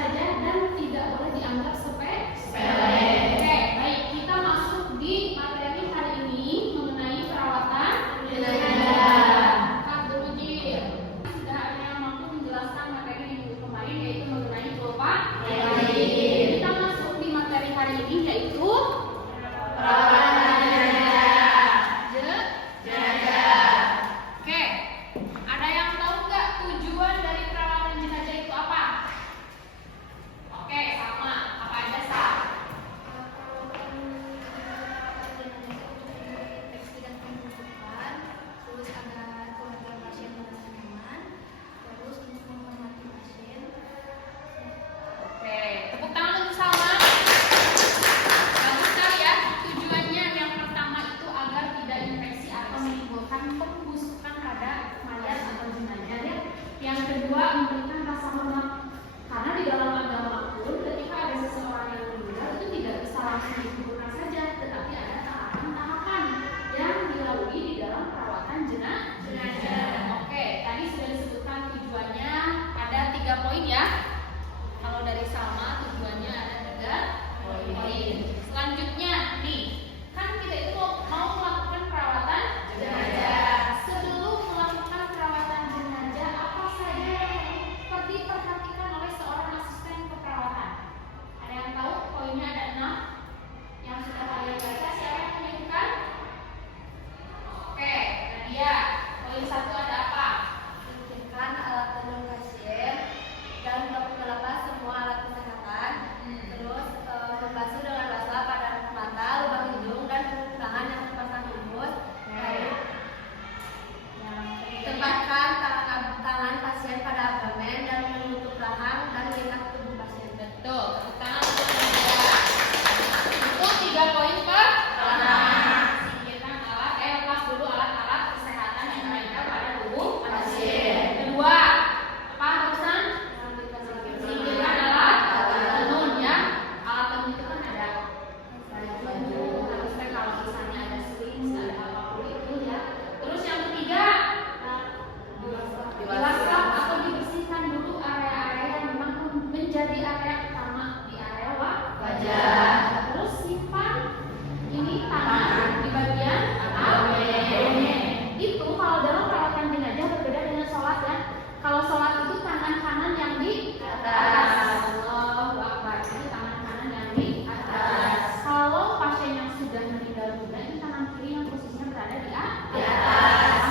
saja dan tidak boleh dianggap sepele. Oke, baik, kita masuk di materi hari ini mengenai perawatan jenazah. Kak Durujir, sudah ada yang mampu menjelaskan materi di minggu kemarin yaitu mengenai Bapak. Kita masuk di materi hari ini yaitu perawatan jenazah. Oke, ada yang tahu nggak tujuan dari perawatan jenazah itu apa? Oke, sama. Apa aja, Sa? Terus agar keluarga pasien merasa nyaman, terus untuk menghormati pasien. Oke, tepuk tangan untuk Salma. Bagus sekali ya. Tujuannya yang pertama itu agar tidak infeksi atau menimbulkan pembusukan pada mayat atau jenazah ya. Yang kedua memberikan rasa hormat. Karena di dalam agama pun ketika ada seseorang yang meninggal itu tidak bisa langsung dikuburkan saja, tetapi ada tahapan-tahapan yang dilalui di dalam perawatan jenazah. Oke, tadi sudah disebutkan tujuannya ada 3 poin ya. Kalau dari Salma tujuannya ada 3 poin. Selanjutnya nih, kan kita itu mau melakukan perawatan jenazah. Sebelum melakukan perawatan jenazah, apa saja yang perlu diperhatikan oleh seorang asisten keperawatan? Ada yang tahu? Poinnya ada 6 yang sudah kalian baca. Siapa yang menyebutkan? Oke, Nadia. Poin 1 ada apa? Singkirkan alat pelindung pasien dan melepas semua alat kesehatan. Terus membasuh dengan basah pada mata, lubang hidung dan tangan yang terpasang timus. Tempatkan tangan pasien pada abdomen dan menutup rahang dan melihat tubuh pasien. Betul. Tepuk tangan untuk Nadia. Itu 3 poin pertama. Singkirkan alat, lepas dulu alat-alat kesehatan yang menempel pada tubuh pasien. Kedua, apa barusan? Singkirkan alat tenun ya. Alat tenun itu kan ada baju, terus kan kalau misalnya ada sling, ada apapun itu ya. Terus yang ketiga, dilap atau dibersihkan dulu area-area yang memang menjadi area utama di area wajah. Terus simpan ini tangan di bagian abdomen. Itu kalau dalam perawatan jenazah berbeda dengan sholat ya. Kalau sholat itu tangan kanan yang di atas. Allahu Akbar. Itu tangan kanan yang di atas. Kalau pasien yang sudah meninggal dunia itu tangan kiri yang posisinya berada di atas.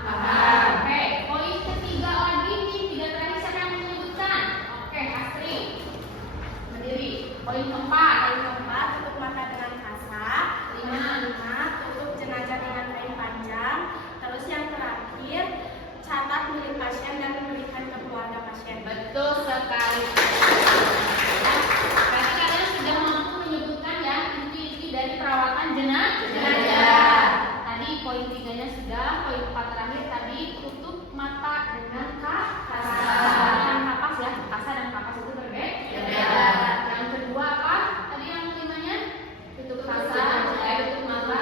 Paham? Oke, poin ketiga lagi nih, 3 tadi siapa yang menyebutkan? Oke, Astri. Berdiri. Poin keempat. Tutup mata dengan kasar. 5. Tutup jenazah dengan kain panjang. Terus yang terakhir, catat milik pasien dan berikan ke keluarga pasien. Betul sekali. Ya, berarti kalian sudah mampu menyebutkan ya inti-inti dari perawatan jenazah. Tadi poin 3-nya sudah, poin 4 terakhir tadi tutup mata dengan kasar. Dengan kapas ya, kasar dan kapas itu berbeda. Yang kedua apa? Tadi yang kelimanya tutup kasar, tutup mata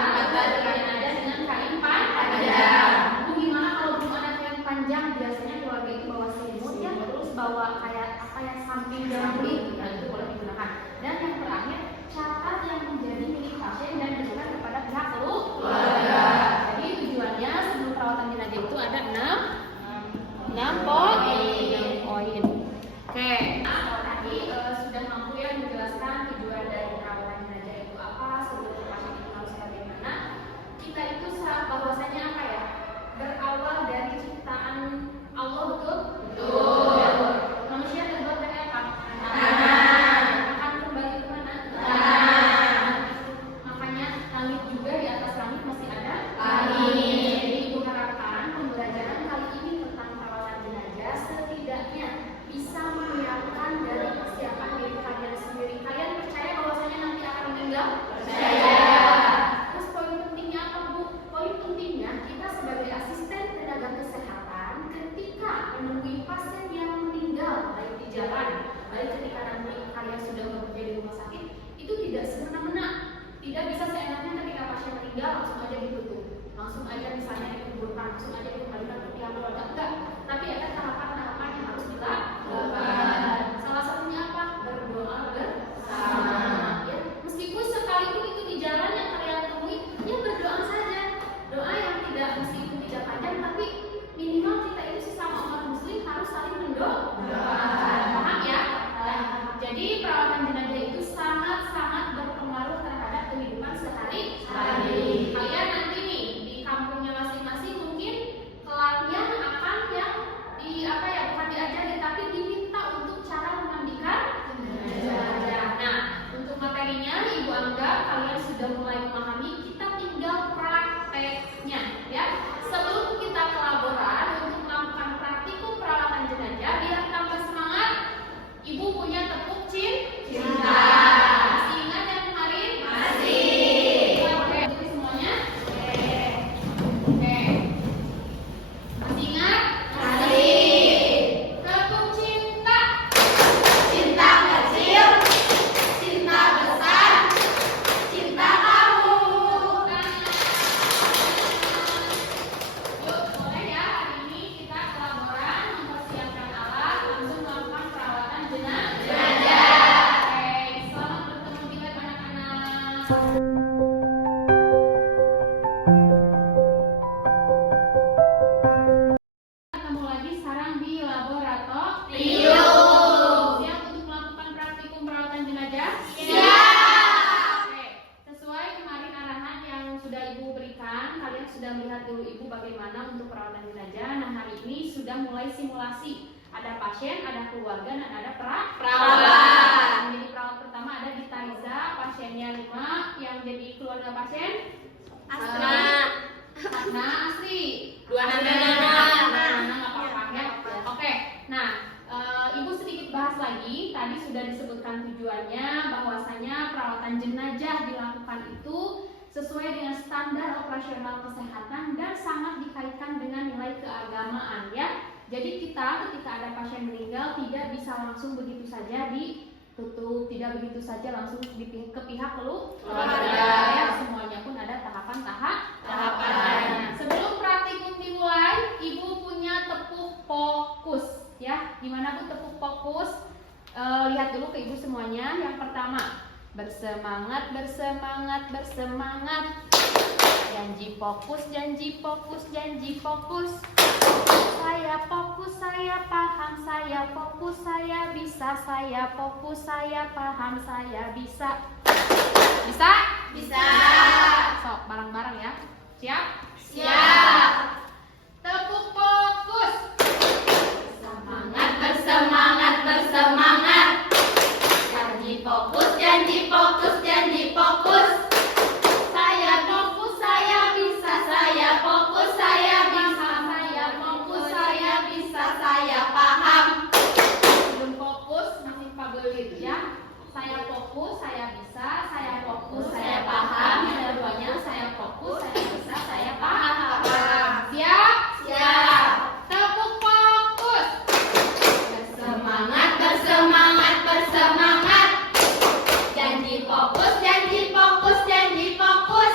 dengan kain panjang. Itu gimana kalau belum ada kain panjang? Biasanya keluarga itu bawa selimut ya, terus bawa kayak apa ya samping jambi, nah itu boleh digunakan. Dan yang terakhir, catat yang menjadi milik pasien dan berikan kepada pihak keluarga. Jadi tujuannya sebelum perawatan jenazah itu ada 6 poin. Oke, nah, tadi sudah mampu ya menjelaskan tujuan dari perawatan jenazah itu apa, sebelum pasien itu harus bagaimana. Kita itu bahwasanya apa ya? Berawal dari ciptaan Allah, betul? Betul. Manusia terbuat dari apa? Akan kembali ke mana? Makanya langit juga, di atas langit masih ada langit. Jadi ibu harapkan pembelajaran kali ini tentang perawatan jenazah sudah mulai memahami, kita tinggal prakteknya ya. Sebelum kita ke laborat untuk melakukan praktikum perawatan jenazah, biar tambah semangat, Ibu punya tepuk cinta. Masih ingat yang kemarin? Masih. Oke, jadi semuanya? Oke. Masih ingat? Masih. Tepuk cinta. Cinta kecil, cinta besar, cinta kamu. Yuk, boleh ya, hari ini kita ke laborat mempersiapkan alat, langsung melakukan perawatan jenazah. Oke, selamat bertemu di lab anak-anak. Ketemu lagi sekarang di laboratorium. Siap untuk melakukan praktikum perawatan jenazah? Oke, sesuai kemarin arahan yang sudah Ibu berikan, kalian sudah melihat dulu Ibu bagaimana untuk perawatan jenazah. Nah, hari ini sudah mulai simulasi. Ada pasien, ada keluarga, dan ada perawat. Yang jadi perawat pertama ada di Taiza, pasiennya 5. Yang jadi keluarga pasien? Asma. Asna, Asri. Dua Nana. Nana nggak apa-apa ya. Oke, nah Ibu sedikit bahas lagi. Tadi sudah disebutkan tujuannya, bahwasanya perawatan jenazah dilakukan itu sesuai dengan standar operasional kesehatan dan sangat dikaitkan dengan nilai keagamaan ya. Jadi kita ketika ada pasien meninggal tidak bisa langsung begitu saja ditutup, tidak begitu saja langsung ke pihak keluarga ya. Semuanya pun ada tahapan. Sebelum praktikum dimulai, Ibu punya tepuk fokus ya. Gimana Bu tepuk fokus? Lihat dulu ke Ibu semuanya. Yang pertama, bersemangat, bersemangat, bersemangat. Janji fokus, janji fokus, janji fokus. Saya fokus, saya paham, saya fokus, saya bisa, saya fokus, saya paham, saya bisa. Bisa? Bisa. Sok, bareng-bareng ya. Siap? Siap. Tepuk fokus. Semangat, bersemangat, bersemangat. Janji fokus, janji fokus, janji fokus. Saya fokus, saya bisa, saya fokus, saya bisa, saya fokus, saya bisa, saya paham. Belum fokus, masih pabelit ya. Saya fokus, saya bisa, saya fokus, saya paham. Yang keduanya, saya fokus, saya bisa, saya paham. Siap? Siap. Tepuk fokus. Bersemangat, bersemangat, bersemangat. Janji fokus, janji fokus, janji fokus.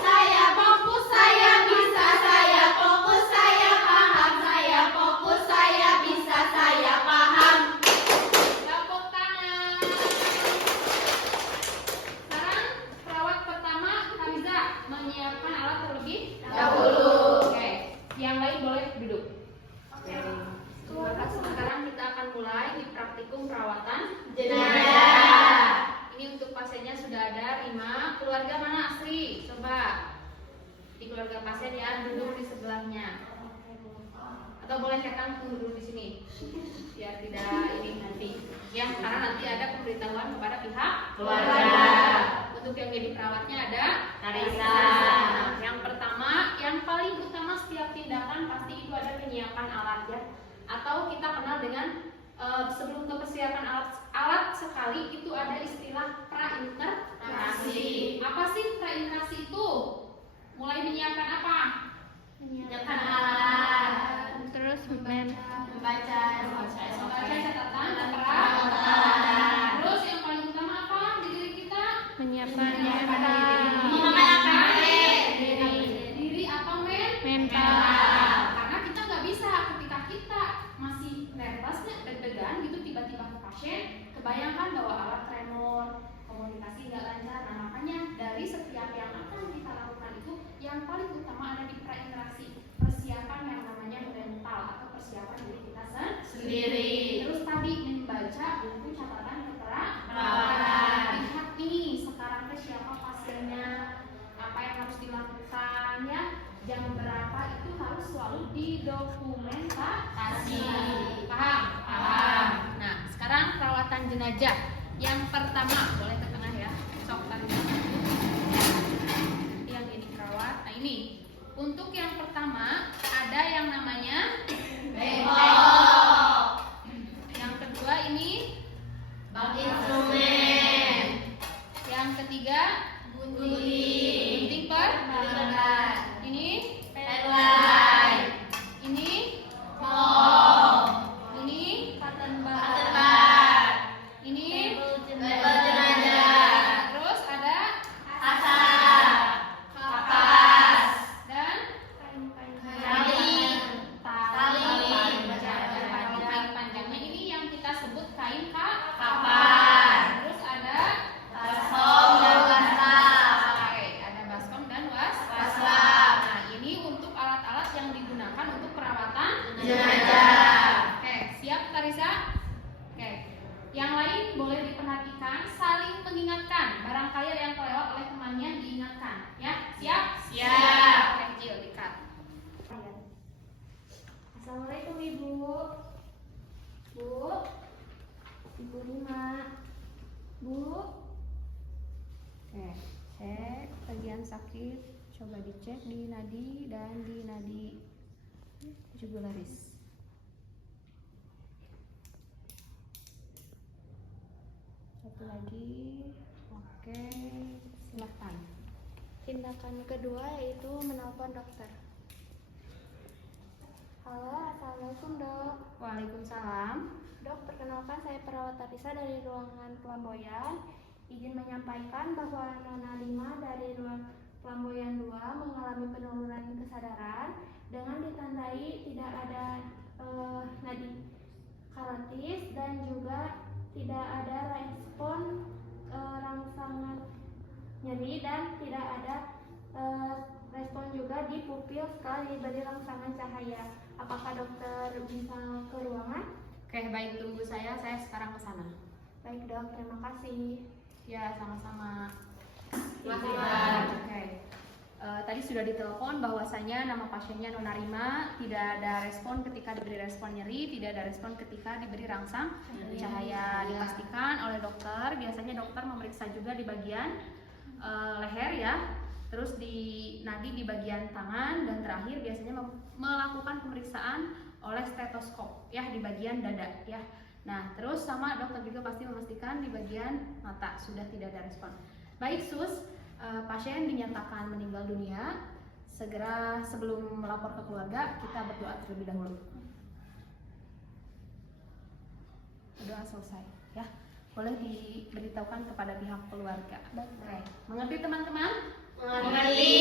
Saya fokus, saya bisa, saya fokus, saya paham, saya fokus, saya bisa, saya paham. Tepuk tangan. Sekarang perawat pertama Hamiza menyiapkan alat terlebih Dahulu. Oke, yang lain boleh duduk. Sekarang kita akan mulai di praktikum perawatan Jenazah. Ini untuk pasiennya sudah ada 5. Keluarga mana Asri? Coba di keluarga pasien ya, duduk di sebelahnya. Atau boleh Ketang tunggu dulu di sini, biar tidak ini nanti. Ya, karena nanti ada pemberitahuan kepada pihak Keluarga. Untuk yang jadi perawatnya ada Karisa. Nah, yang pertama, yang paling utama setiap tindakan pasti itu ada penyiapan alat ya. Atau kita kenal dengan sebelum ke persiapan alat sekali itu ada istilah prainterasi. Apa sih prainterasi itu? Mulai menyiapkan apa? Menyiapkan alat. Terus membaca Membaca catatan dan Perawatan. Terus yang paling utama apa di diri kita? menyiapkan Memakai Diri atau mental. Karena kita nggak bisa ketika kita masih nervousnya deg-degan gitu tiba-tiba ke pasien, kebayangkan bahwa alat tremor, komunikasi nggak lancar. Nah, makanya dari setiap yang akan kita lakukan itu yang paling utama ada di prainteraksi, persiapan yang namanya mental atau persiapan diri kita Sendiri. Terus tadi membaca buku catatan Perawatan. Lihat nih sekarang teh siapa pasiennya, apa yang harus dilakukan ya, jam berapa itu harus selalu didokumentasi. Paham? Paham. Nah, sekarang perawatan jenazah. Yang pertama, boleh ke tengah ya. Sok tadi. Untuk yang pertama ada yang namanya bengkok. Yang kedua ini Bang instrumen. Yang ketiga Gunting. gunting perbalan. Ini Headlight. ini Bom. ini Cotton bud. bud. Ini Label jenazah. terus ada Asap. Kapas. dan Tali. kain panjangnya ini yang kita sebut kain Kapas. Terus ada Baskom dan wasap. Oke, ada baskom dan Wasap. Nah, ini untuk alat-alat yang digunakan untuk perawatan Jenazah. Oke, siap Karisa? Oke. Yang lain boleh diperhatikan, saling mengingatkan. Barangkali ada yang kelewat oleh temannya diingatkan. Ya, siap? Siap. Oke, kecil dikat. Assalamualaikum Ibu. Bu. Ibu Rima. Bu. Oke, cek bagian sakit. Coba dicek di nadi dan di nadi jugularis. Satu lagi. Oke, silahkan. Tindakan kedua yaitu menelpon dokter. Halo, assalamualaikum dok. Waalaikumsalam. Dok, perkenalkan saya perawat Tarisa dari ruangan pelamboyan. Izin menyampaikan bahwa Nona Lima dari ruang pelamboyan 2 mengalami penurunan kesadaran dengan ditandai tidak ada nadi karotis dan juga tidak ada respon rangsangan nyeri dan tidak ada respon juga di pupil setelah diberi rangsangan cahaya. Apakah dokter bisa ke ruangan? Oke, baik, tunggu saya sekarang ke sana. Baik dok, terima kasih. Ya, sama-sama. Silakan. Oke. Tadi sudah ditelepon bahwasanya nama pasiennya Nona Rima, tidak ada respon ketika diberi respon nyeri, tidak ada respon ketika diberi rangsang cahaya. Dipastikan oleh dokter, biasanya dokter memeriksa juga di bagian leher ya, terus di nadi di bagian tangan, dan terakhir biasanya melakukan pemeriksaan oleh stetoskop ya di bagian dada ya. Nah, terus sama dokter juga pasti memastikan di bagian mata sudah tidak ada respon. Baik Sus, pasien dinyatakan meninggal dunia. Segera sebelum melapor ke keluarga, kita berdoa terlebih dahulu. Doa selesai ya. Boleh diberitahukan kepada pihak keluarga. Oke. Mengerti teman-teman? Mengerti.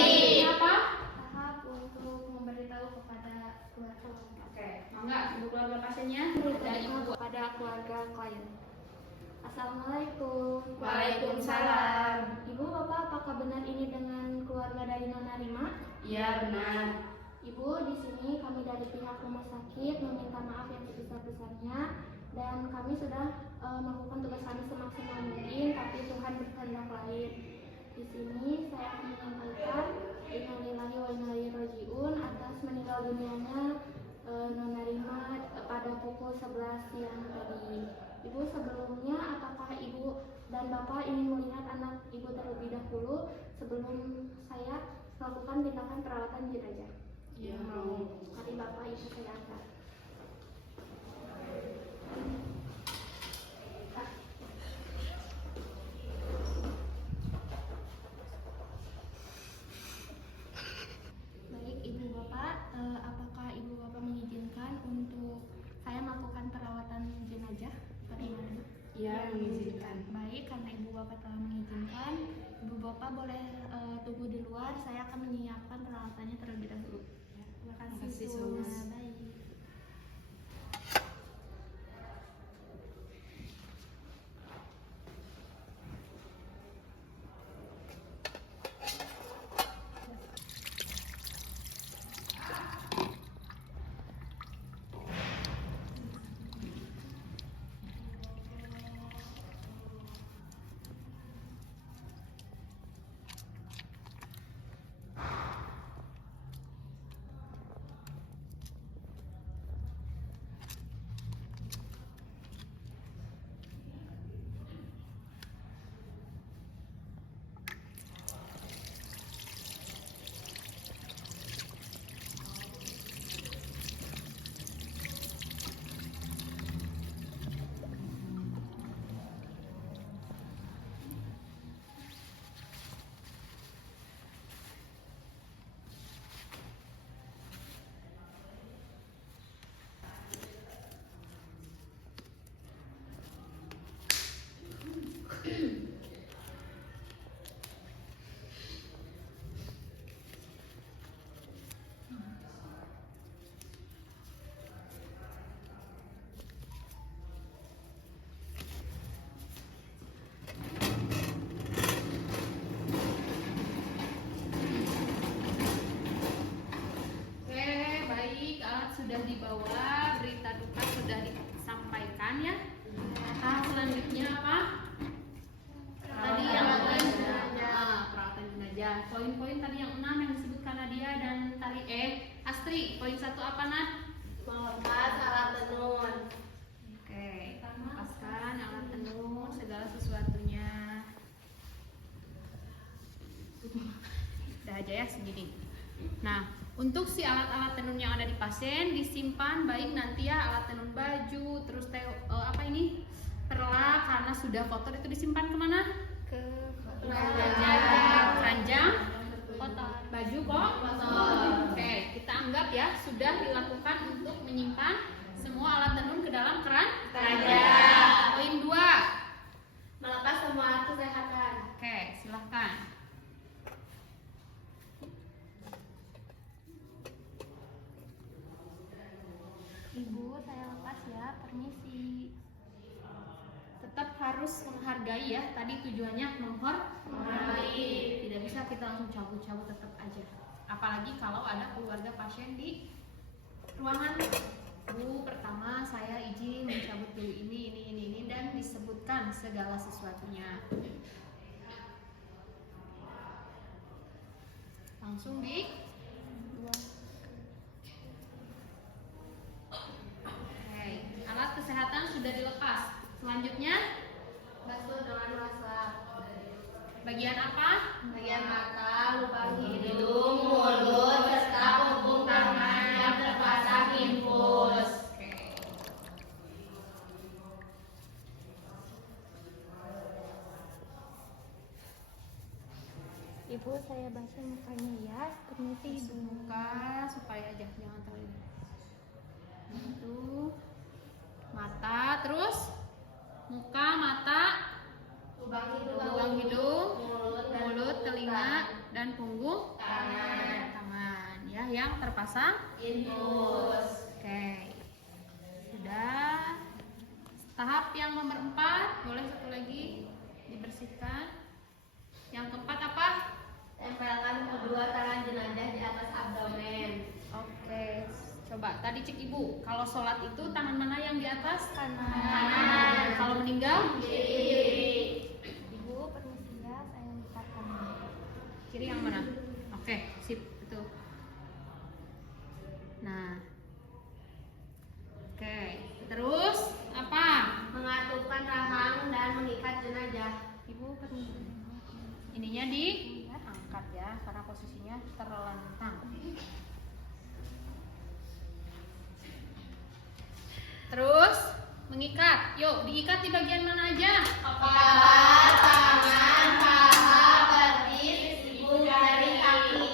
Selanjutnya apa? Tahap untuk memberitahu kepada keluarga. Oke. Mau nggak ibu keluarga pasiennya? Ada Memberitahu ibu. kepada keluarga klien. Assalamualaikum. Waalaikumsalam. Ibu, Bapak, apakah benar ini dengan keluarga dari Nona Rima? Iya benar. Ibu, di sini kami dari pihak rumah sakit meminta maaf yang sebesar-besarnya dan kami sudah melakukan tugas kami semaksimal mungkin, tapi Tuhan berkehendak lain. Di sini saya akan menyampaikan innalillahi wa inna ilaihi rajiun atas meninggal dunianya Nona Rima pada pukul 11 siang tadi. Ibu, sebelumnya apakah Ibu dan Bapak ingin melihat anak Ibu terlebih dahulu sebelum saya melakukan tindakan perawatan jenazah? Iya mau. Mari Bapak Ibu saya antar. Baik Ibu Bapak, apakah Ibu Bapak mengizinkan untuk saya melakukan perawatan jenazah pada Nona? Iya mengizinkan. Baik, karena Ibu Bapak telah mengizinkan, Ibu Bapak boleh tunggu di luar. Saya akan menyiapkan peralatannya terlebih dahulu. Terima kasih, kasih, Bu. Sus. Baik. selanjutnya apa? Tadi yang perawatan jenazah. Poin-poin tadi yang 6 yang disebutkan Nadia dan tadi Astri. Poin 1 apa, Nat? Melepas alat tenun. Oke, lepaskan alat tenun segala sesuatunya. Udah aja ya segini. Nah, untuk si alat-alat tenun yang ada di pasien disimpan baik nanti ya, alat tenun baju, terus apa ini? Perlak, karena sudah kotor itu disimpan kemana? Ke Keranjang kotor. baju kok kotor. Oke, kita anggap ya sudah dilakukan untuk menyimpan semua alat tenun ke dalam keranjang. Poin 2. Melepas semua alat kesehatan. Oke, silahkan. Ibu, saya lepas ya, permisi. Tetap harus menghargai ya. Tadi tujuannya menghormati. Tidak bisa kita langsung cabut-cabut, tetap aja. Apalagi kalau ada keluarga pasien di ruangan. Bu, pertama saya izin mencabut dulu ini dan disebutkan segala sesuatunya. Langsung di alat kesehatan sudah dilepas. Selanjutnya Basuh dengan wasap. bagian apa? Bagian mata, lubang hidung, mulut, serta punggung tangan yang terpasang infus. Ibu, saya basuh mukanya ya, permisi ibu. Muka supaya aja jangan terlalu. Itu mata, terus muka, mata, lubang hidung, mulut, telinga, dan punggung tangan ya yang terpasang Infus. Oke, sudah. Tahap yang nomor 4, boleh satu lagi dibersihkan. Yang keempat apa? Tempelkan kedua tangan jenazah di atas abdomen. Oke, coba tadi cek ibu, kalau sholat itu tangan mana yang di atas? Kanan. Kalau meninggal? Kiri. Ibu, permisi ya, saya lipat kanan. Kiri yang mana? Oke, sip, itu. Nah, oke, terus apa? Mengatupkan rahang dan mengikat jenazah. Ibu, permisi. Ininya diangkat ya, karena posisinya terlentang. Terus mengikat. Yuk, diikat di bagian mana aja? Kepala, tangan, paha, betis, ibu jari kaki.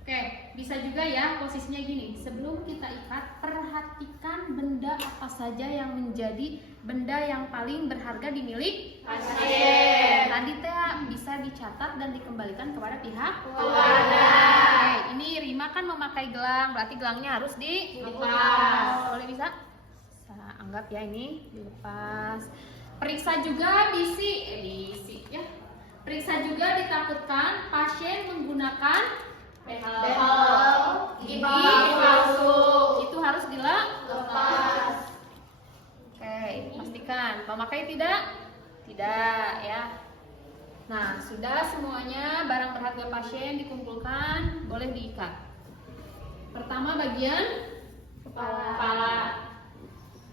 Oke, bisa juga ya posisinya gini. Sebelum kita ikat, perhatikan benda apa saja yang menjadi benda yang paling berharga dimiliki Pasien. Tadi teh bisa dicatat dan dikembalikan kepada pihak Keluarga. Oke, ini Rima kan memakai gelang, berarti gelangnya harus dilepas. Boleh bisa? Saya anggap ya ini dilepas. Periksa juga bisi ya. Periksa juga ditakutkan pasien menggunakan Behel, gigi palsu. Itu harus Lepas. Oke, pastikan. Memakai tidak? Tidak ya. Nah, sudah semuanya barang berharga pasien dikumpulkan, boleh diikat. Pertama bagian kepala.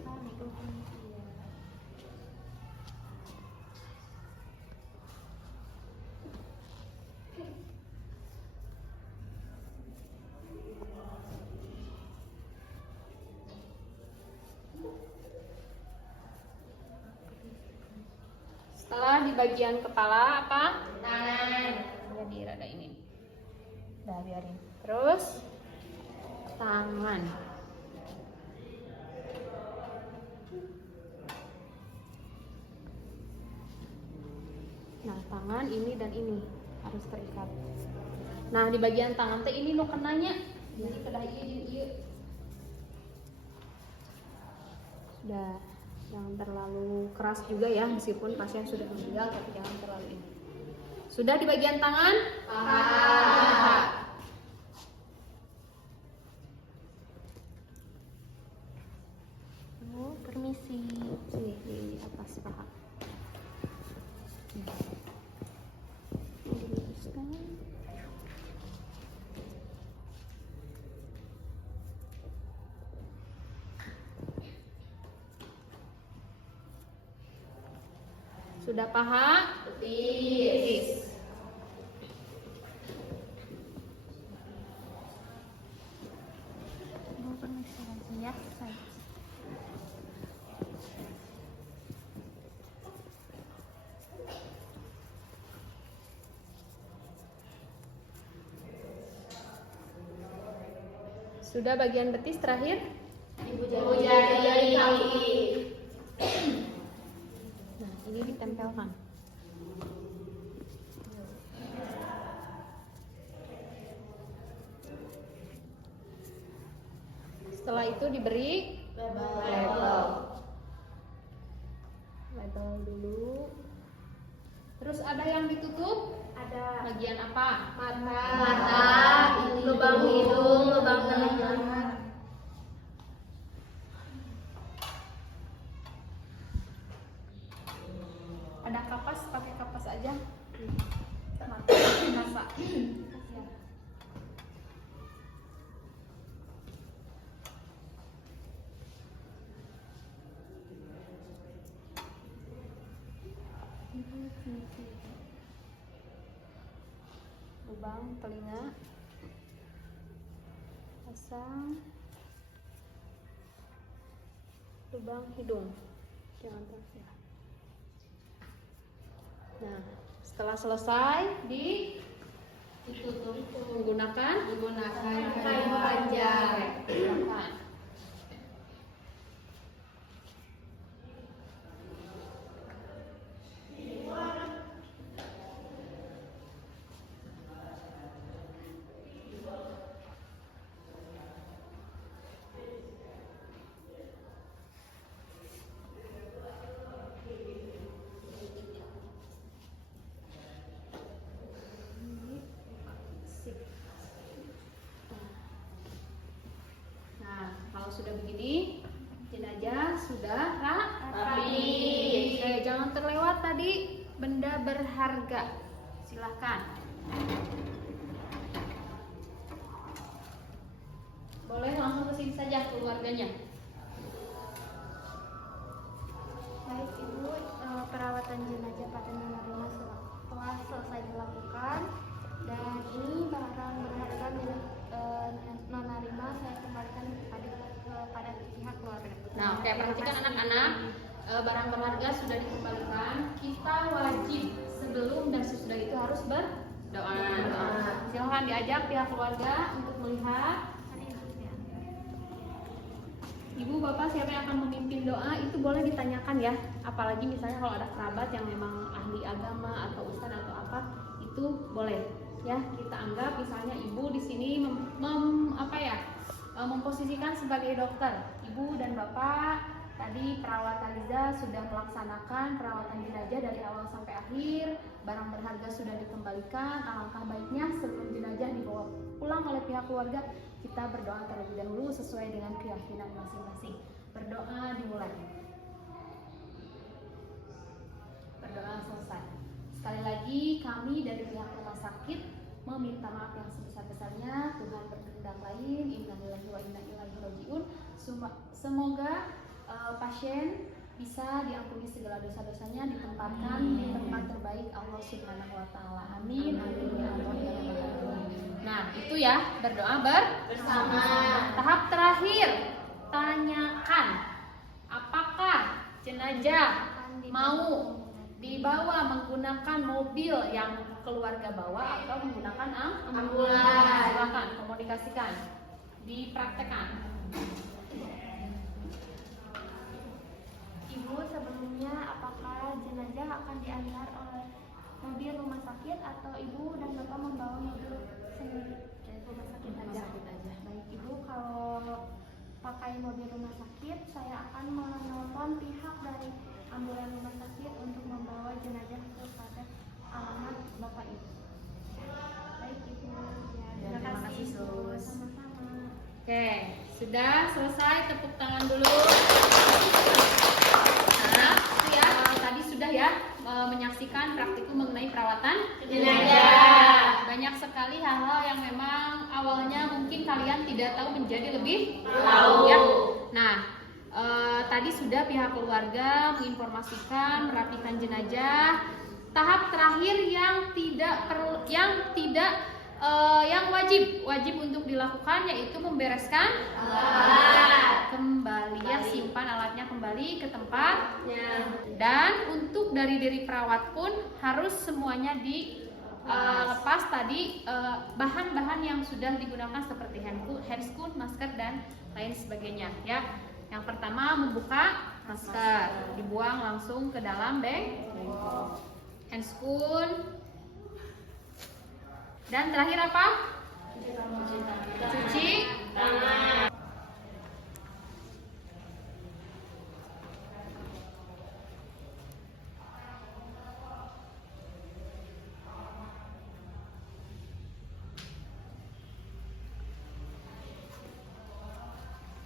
Ibu, permisi ya. Setelah di bagian kepala apa? Tangan. Jadi rada ini. Udah biarin. Terus tangan. Nah, tangan ini dan ini harus terikat. Nah, di bagian tangan teh ini lo kenanya. Jadi kedah iya. Sudah, jangan terlalu keras juga ya, meskipun pasien sudah meninggal, tapi jangan terlalu ini. Sudah di bagian tangan? Paha. Ibu, permisi. Sini di atas paha. Sudah paham? Betis. Ibu permisi lagi ya, saya. Sudah bagian betis terakhir? Ibu jadi kaki. Nah, ini ditempelkan. Setelah itu diberi label dulu. Terus ada yang ditutup? Ada Bagian apa? Mata, lubang hidung, lubang telinga. Ada kapas, pakai kapas aja. Mata, masa. Lubang telinga, pasang lubang hidung, jangan tersiap. Nah, setelah selesai ditutup menggunakan Kain panjang. Silakan. Nah, kalau sudah begini, jenazah sudah rapi. Oke, jangan terlewat tadi benda berharga. Silahkan. Boleh langsung ke sini saja keluarganya. baik Ibu, perawatan jenazah pada nona Rima telah selesai dilakukan dan ini barang berharga milik nona Rima saya kembalikan kepada pihak keluarga. Nah, oke, perhatikan anak-anak. Barang berharga sudah dikembalikan. Kita wajib sebelum dan sesudah itu harus berdoa. Silahkan diajak pihak keluarga untuk melihat. Ibu, bapak, siapa yang akan memimpin doa itu boleh ditanyakan ya. Apalagi misalnya kalau ada kerabat yang memang ahli agama atau ustadz atau apa, itu boleh ya. Kita anggap misalnya ibu di sini memposisikan sebagai dokter. Ibu dan bapak tadi perawat Aliza sudah melaksanakan perawatan jenazah dari awal sampai akhir. Barang berharga sudah dikembalikan. Alangkah baiknya sebelum jenazah dibawa pulang oleh pihak keluarga, kita berdoa terlebih dahulu sesuai dengan keyakinan masing-masing. Berdoa dimulai. Berdoa selesai. Sekali lagi kami dari pihak rumah sakit meminta maaf yang sebesar-besarnya. Tuhan berkehendak lain. Innalillahi wa inna ilaihi rajiun. Semoga pasien bisa diampuni segala dosa-dosanya, ditempatkan di tempat terbaik Allah Subhanahu wa taala. Amin. Amin ya Allah ya Rabbal alamin. Nah, itu ya, berdoa bersama. Tahap terakhir, tanyakan apakah jenazah mau dibawa menggunakan mobil yang keluarga bawa atau menggunakan ambulans. Silakan komunikasikan, dipraktekkan. Ibu, sebelumnya apakah jenazah akan diantar oleh mobil rumah sakit atau ibu dan bapak membawa mobil sendiri dari rumah sakit aja? Baik Ibu, kalau pakai mobil rumah sakit, saya akan menelpon pihak dari ambulans rumah sakit untuk membawa jenazah kepada alamat bapak ibu. Baik Ibu, ya, terima kasih Ibu. Sama-sama. Oke, sudah selesai, tepuk tangan dulu. Nah, itu ya, tadi sudah ya menyaksikan praktikum mengenai perawatan jenazah. Banyak sekali hal-hal yang memang awalnya mungkin kalian tidak tahu menjadi lebih tahu ya. Nah, tadi sudah pihak keluarga menginformasikan merapikan jenazah. Tahap terakhir yang wajib untuk dilakukan yaitu membereskan kembali ya, simpan alatnya kembali ke tempatnya. Dan untuk dari perawat pun harus semuanya lepas tadi bahan-bahan yang sudah digunakan seperti handscoon, masker dan lain sebagainya ya. Yang pertama membuka masker, dibuang langsung ke dalam bengkok. Handscoon. Dan terakhir apa? Cuci tangan.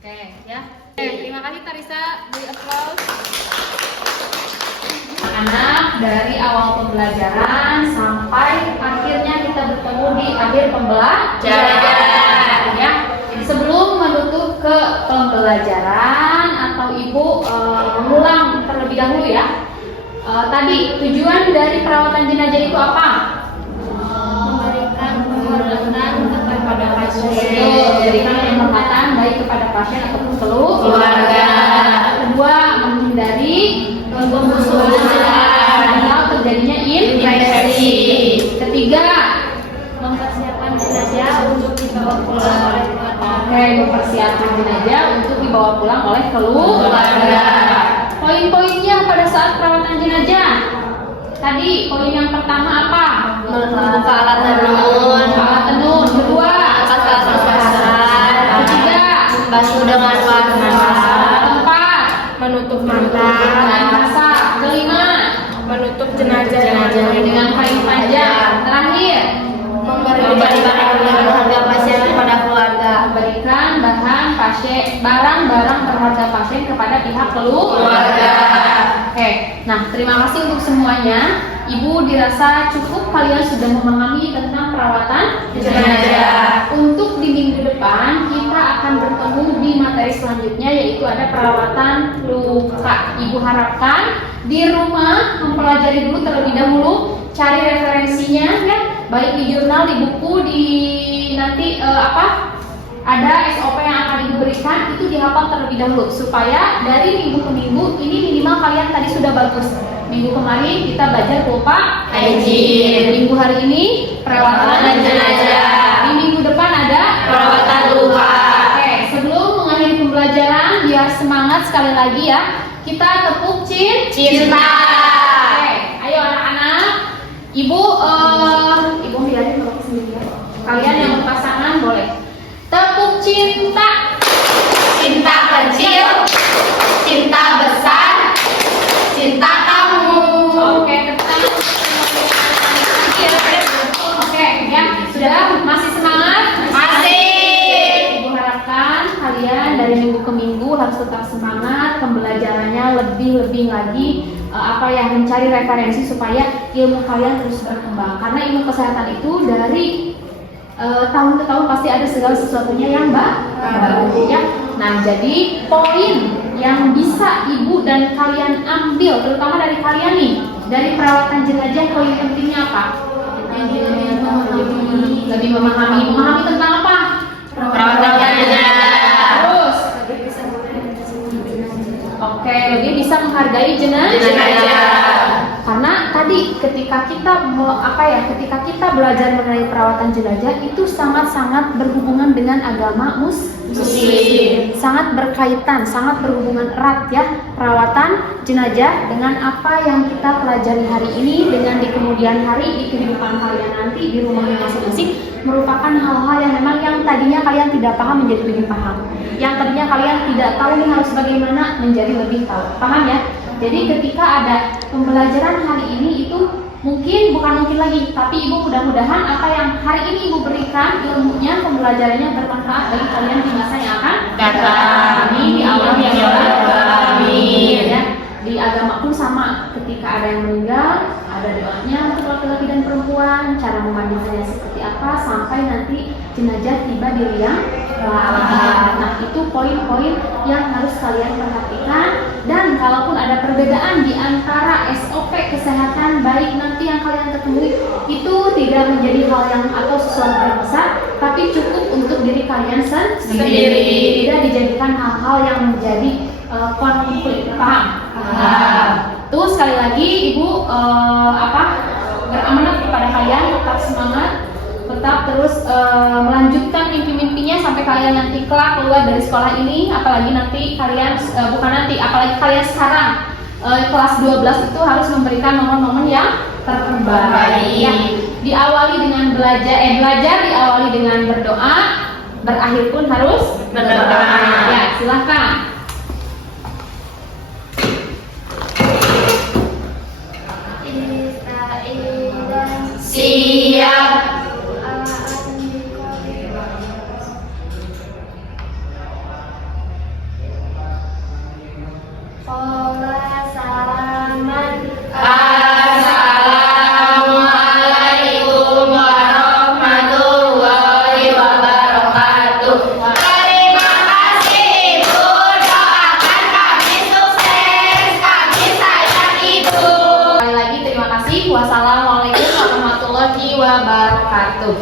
Oke, ya. Terima kasih Tarisa, beri applause. Anak dari awal pembelajaran sampai akhirnya kita bertemu di akhir pembelajaran ya. Sebelum menutup ke pembelajaran atau Ibu mengulang terlebih dahulu ya. Tadi tujuan dari perawatan jenazah itu apa? Memberikan penghormatan kepada pasien. Memberikan penghormatan baik kepada pasien ataupun keluarga. Kedua, menghindari pembusuhan atau terjadinya infeksi. Ketiga, Mempersiapkan jenazah untuk dibawa pulang oleh keluarga. mempersiapkan jenazah untuk dibawa pulang oleh keluarga. Poin-poinnya pada saat perawatan jenazah. Tadi poin yang pertama apa? Membuka alat tenun. Alat tenun. Kedua, Alat basah. ketiga, Basuh dengan basah. keempat, Menutup kain basah. Kelima, Menutup jenazah dengan kain panjang. Terakhir, memberikan barang berharga pasien kepada keluarga. memberikan barang-barang berharga pasien kepada pihak keluarga. Oke, nah terima kasih untuk semuanya. Ibu dirasa cukup kalian sudah memahami tentang perawatan jenazah. Untuk di minggu depan kita akan bertemu di materi selanjutnya yaitu ada perawatan luka. Ibu harapkan di rumah mempelajari dulu terlebih dahulu, cari referensinya ya, baik di jurnal, di buku, di nanti ada SOP yang akan diberikan itu dihafal terlebih dahulu supaya dari minggu ke minggu ini minimal kalian tadi sudah bagus. Minggu kemarin kita belajar lupa hygiene. Minggu hari ini perawatan jenazah. Di minggu depan ada perawatan luka. Oke, sebelum mengakhiri pembelajaran biar semangat sekali lagi ya. Kita tepuk cinta. Oke, ayo anak-anak. Ibu biarin kalau sendiri ya. Kalian yang berpasangan boleh. Tepuk cinta. Cinta kecil, cinta besar, cinta kamu. Oke, Oke, ya, sudah masih semangat? Masih. Ibu harapkan kalian dari minggu ke minggu harus tetap semangat, pembelajarannya lebih lagi mencari referensi supaya ilmu kalian terus berkembang. Karena ilmu kesehatan itu dari tahun ke tahun pasti ada segala sesuatunya yang baru ya. Nah, jadi poin yang bisa ibu dan kalian ambil, terutama dari kalian nih, dari perawatan jenazah, poin pentingnya apa? Lebih memahami tentang apa? Perawatan jenazah. Terus, oke, lebih bisa menghargai jenazah. Karena tadi ketika kita belajar mengenai perawatan jenazah itu sangat-sangat berhubungan dengan agama Muslim. Sangat berkaitan, sangat berhubungan erat ya perawatan jenazah dengan apa yang kita pelajari hari ini, dengan di kemudian hari di kehidupan kalian nanti di rumahnya masing-masing, merupakan hal-hal yang memang yang tadinya kalian tidak paham menjadi lebih paham. Yang tadinya kalian tidak tahu nih harus bagaimana menjadi lebih tahu. Paham ya? Jadi ketika ada pembelajaran hari ini itu bukan mungkin lagi, tapi ibu mudah-mudahan apa yang hari ini ibu berikan ilmunya, pembelajarannya bermanfaat bagi kalian di masa yang akan datang. Amin. Di awal yang amin. Ya. Di agama pun sama, ketika ada yang meninggal, ada doanya untuk laki-laki dan perempuan, cara memandikannya seperti apa sampai nanti jenazah tiba di liang Nah, itu poin-poin yang harus kalian perhatikan. Dan kalaupun ada perbedaan di antara SOP kesehatan baik nanti yang kalian ketemui, itu tidak menjadi hal yang atau sesuatu yang besar, tapi cukup untuk diri kalian sendiri. Tidak dijadikan hal-hal yang menjadi konflik. Paham? Tuh sekali lagi Ibu beramanat kepada kalian tetap semangat, tetap terus melanjutkan mimpi-mimpinya sampai kalian nanti kelak keluar dari sekolah ini. Apalagi nanti kalian apalagi kalian sekarang kelas 12 itu harus memberikan momen-momen yang terbaik. Ya. Diawali dengan belajar diawali dengan berdoa, berakhir pun harus berdoa. Ya, silakan. Siap. Assalamualaikum warahmatullahi wabarakatuh. Terima kasih Ibu, doakan kami sukses, kami sayang Ibu. Sekali lagi terima kasih. Wassalamualaikum warahmatullahi wabarakatuh.